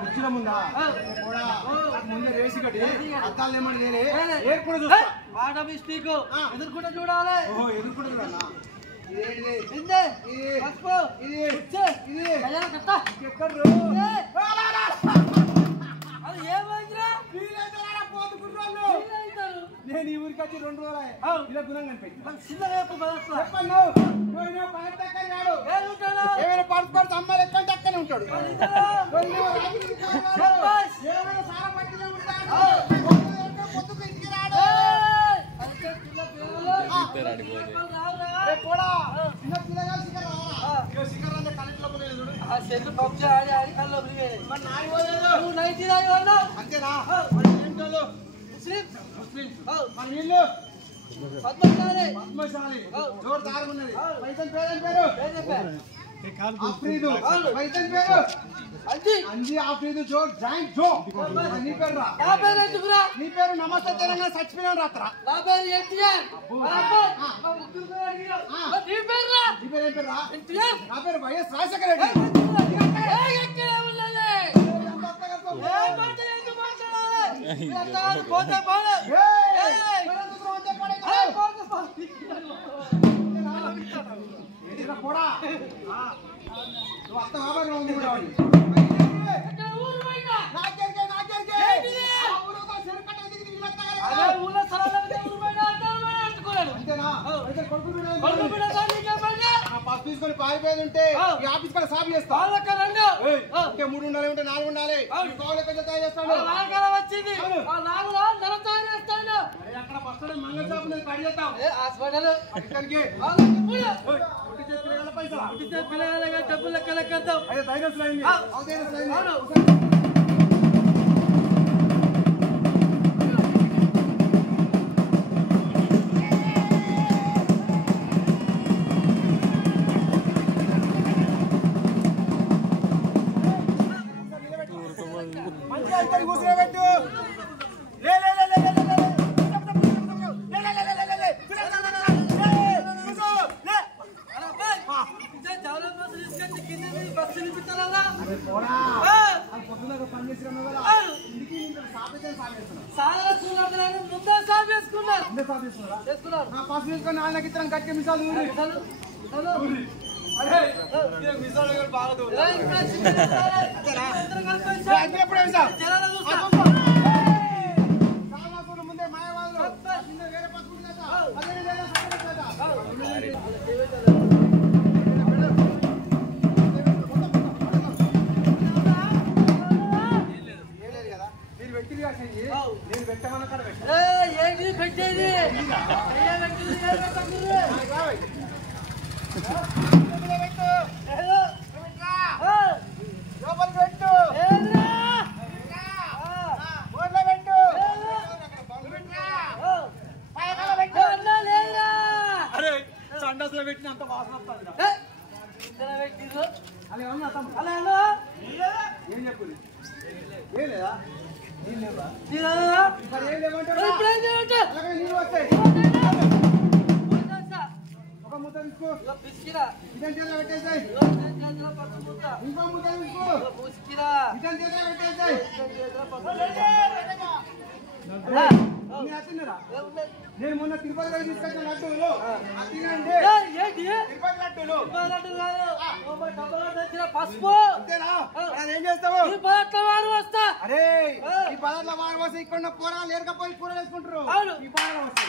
కుర్చీల ముందా ముందే రేసి కట్టి అద్దాలు ఏమని ఏర్పడదు ఆట మిస్టేక్ ఎదుర్కొంటే చూడాలి ఎదుర్కొంటే చూడాలా నేను ఈ ఊరికి వచ్చి 2 రోజులు ఇలా గుణం కనిపెట్టి ఏమైనా పడుకోడు అమ్మాయి ఎక్కంటే అక్కనే ఉంటాడు అంతేనా వీళ్ళు పద్మశాలి జోరుదారుగా ఉన్నది పైసలు పేరు ఆఫ్రీదు పైసలు పేరు అంజీ ఆఫ్రీదు జో జాయింట్ జో నీ పేరు రా నా పేరు ఎందుకురా నీ పేరు నమస్తే తెలంగాణ చచ్చిపోయినా రాత్రా నా పేరు ఎన్టీఆర్ నీ పేరు రా నీ పేరు ఏం పేరు రా ఎన్టీఆర్ నా పేరు వైఎస్ రాజశేఖర రెడ్డి తీసుకొని పారిపోయేది ఉంటే ఈ ఆఫీస్ కూడా సాఫ్ చేస్తా 3 ఉండాలి ఉంటే 4 ఉండాలి తయారు చేస్తాడు అక్కడ ఫస్ట్ మంగళ షాప్ కడి చేస్తాం డబ్బులు లెక్క లెక్కేద్దాం కూర్చోబెట్టు నాన్నకి ఇతరం కట్టి మిసాలు ముందే మాయవాళ్ళు వేరే పట్టుకుంటా నేను పెట్టమన్న కాడ పెట్టేది సండస్లో పెట్టిన అంత వాసన ఏం చెప్పు ఏం లేదా ఒక ముద్ద తీసుకో ఇదని చేతిలో పెట్టేసాయి ఇంకో ముద్ద తీసుకో ఇదని చేతిలో పెట్టేసాయి నేను మొన్న తిరుపతి తీసుకొచ్చిన లడ్డూలు తినండి పసుపు ఏం చేస్తావు వస్తా అరే ఈ పదార్థ వారు వస్తే ఇక్కడ కూరగాయలు ఎరకపోయి కూరలు వేసుకుంటారు ఈ పదార్థ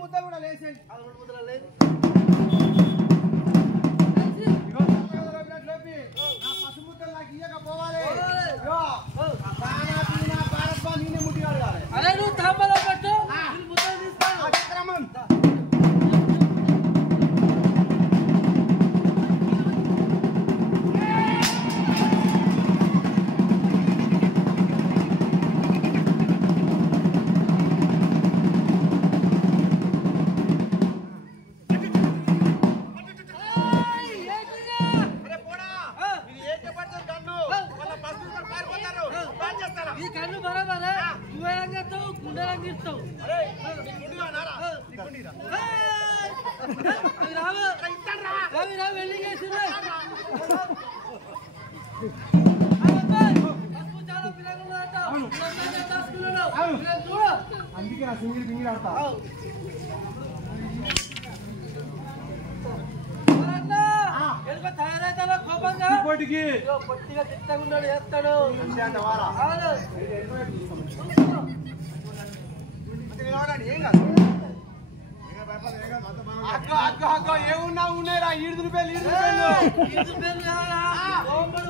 ముద్దలు కూడా లేచేయండి పసుముద్దలు నాకు ఇయ్యకపోవాలి నేనే ముట్టిగాడు కాదు అరే నువ్వు తాంబలో పెట్టు తీస్తావు గుండెలకు తీస్తావు అవి రావు వెళ్ళి అందుకే నా సింగిల్ పింగిల్ ఆడతా తయారైతే కోపంగా పొట్టిగా తిట్టగున్నాడు చేస్తాడు ఏమున్నా ఉన్నాయిరా 7 రూపాయలు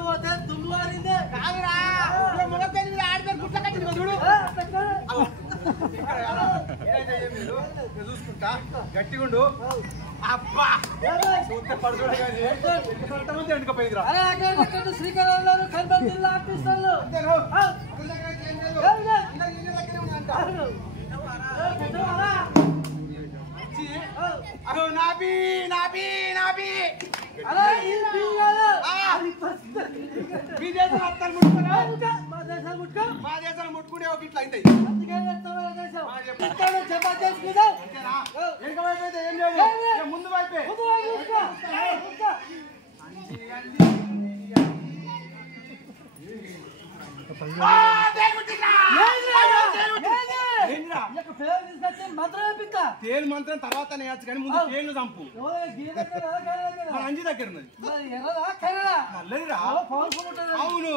పోతే దుమ్ము వారిందే చూసుకుంటా గట్టిగుండు అబ్బా వెనకపోయిందిరా శ్రీకాకుళంలో కనపడి జిల్లా ఆఫీసర్లు నాబీ నాబీ నాబీ మా దేశాలు ముట్టుకుంటే ఒక ఇట్లా అవుతాయి ఏం లేదు ముందు వైపే తేలు మంత్రం తర్వాత నేర్చు కానీ ముందు తేలు చంపు అంజి దగ్గర అవును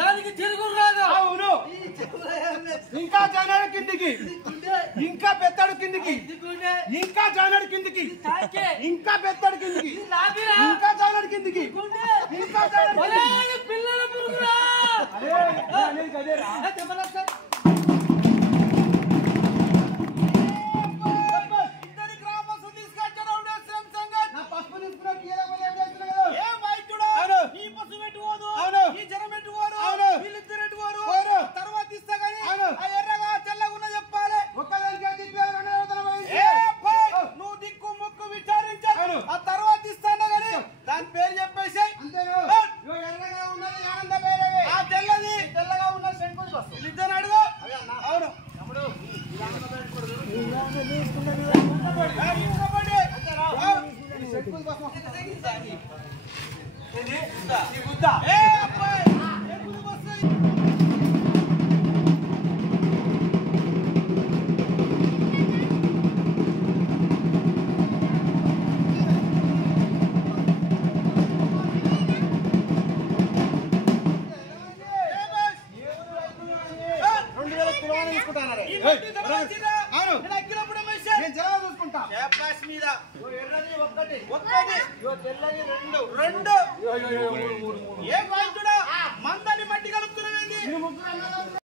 దానికి తిరుగు రాదు అవును ఇంకా జానాడు కిందికి ఇంకా పెద్దాడు కిందికి ఇంకా జానాడు కిందికి ఇంకా పెద్దాడు కిందికి ఇంకా జానాడు కిందికి ఇంకా పిల్లల పురుగురా మందని మట్టి కలుపుతున్నా